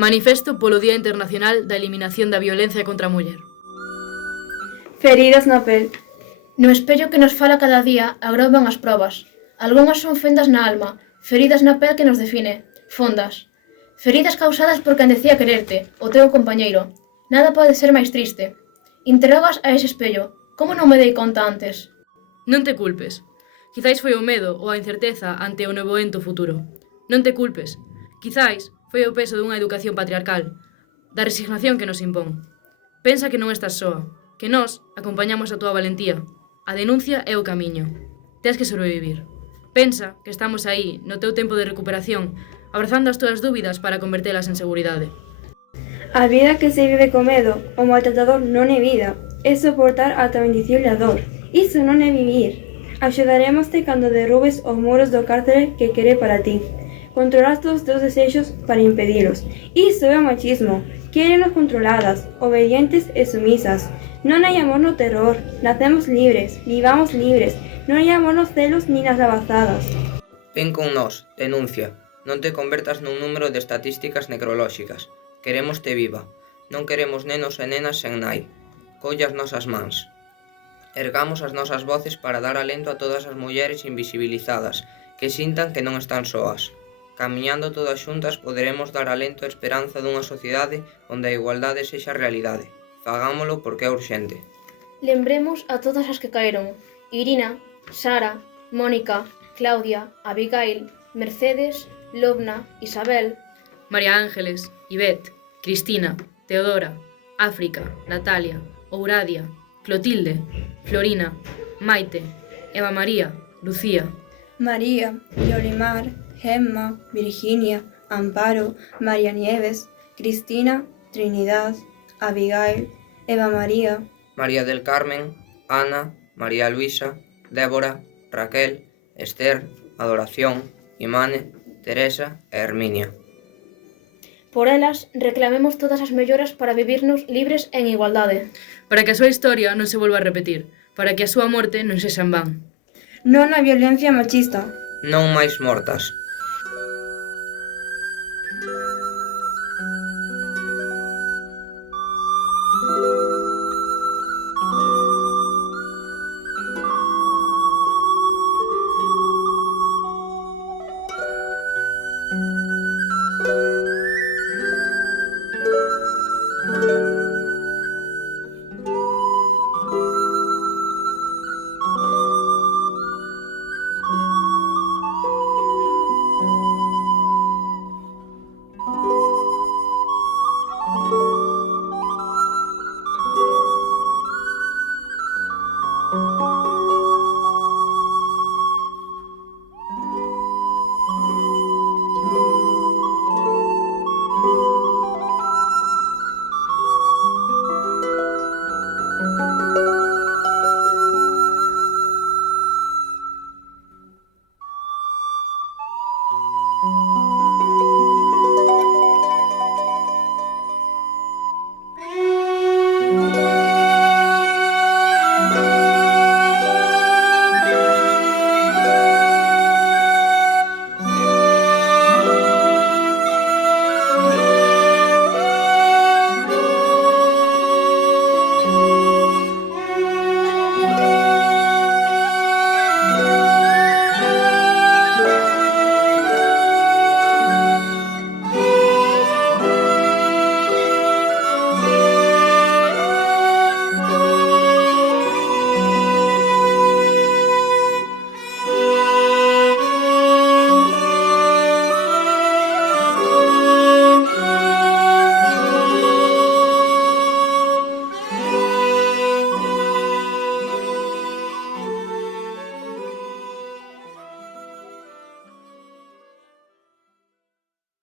Manifesto polo Día Internacional da Eliminación da Violencia contra a Muller. Feridas na pel. No espello que nos fala cada día agroban as probas. Algunhas son fendas na alma, feridas na pel que nos define, fondas. Feridas causadas por quen decía quererte, o teu compañeiro. Nada pode ser máis triste. Interrogas a ese espello. Como non me dei conta antes? Non te culpes. Quizáis foi o medo ou a incerteza ante o nevoento futuro. Non te culpes. Quizáis foi o peso dunha educación patriarcal, da resignación que nos impón. Pensa que non estás soa, que nós acompañamos a túa valentía. A denuncia é o camiño. Tens que sobrevivir. Pensa que estamos aí, no teu tempo de recuperación, abrazando as túas dúbidas para convertelas en seguridade. A vida que se vive co medo, o maltratador non é vida, é soportar ata o indicible a dor. Iso non é vivir. Axudarémoste cando derrubes os muros do cárcere que quere para ti. Controlaste os teus desexos para impedilos. Iso é o machismo. Quérenos controladas, obedientes e sumisas. Non hai amor no terror. Nacemos libres, vivamos libres. Non hai amor nos celos ni nas labazadas. Ven con nós, denuncia. Non te convertas nun número de estatísticas necrolóxicas. Querémoste viva. Non queremos nenos e nenas sen nai. Colle as nosas mans. Ergamos as nosas voces para dar alento a todas as mulleres invisibilizadas, que sintan que non están soas. Camiñando todas xuntas poderemos dar alento e esperanza dunha sociedade onde a igualdade sexa realidade. Fagámolo porque é urxente. Lembremos a todas as que caeron. Irina, Sara, Mónica, Claudia, Abigail, Mercedes, Lobna, Isabel, María Ángeles, Ivette, Cristina, Teodora, África, Natalia, Ouradia, Clotilde, Florina, Maite, Eva María, Lucía, María, Yolimar, Gemma, Virginia, Amparo, María Nieves, Cristina, Trinidad, Abigail, Eva María, María del Carmen, Ana, María Luisa, Débora, Raquel, Esther, Adoración, Imane, Teresa e Herminia. Por elas, reclamemos todas as melloras para vivirnos libres en igualdade. para que a súa historia non se volva a repetir, para que a súa morte non sexa en van. non a violencia machista. Non máis mortas.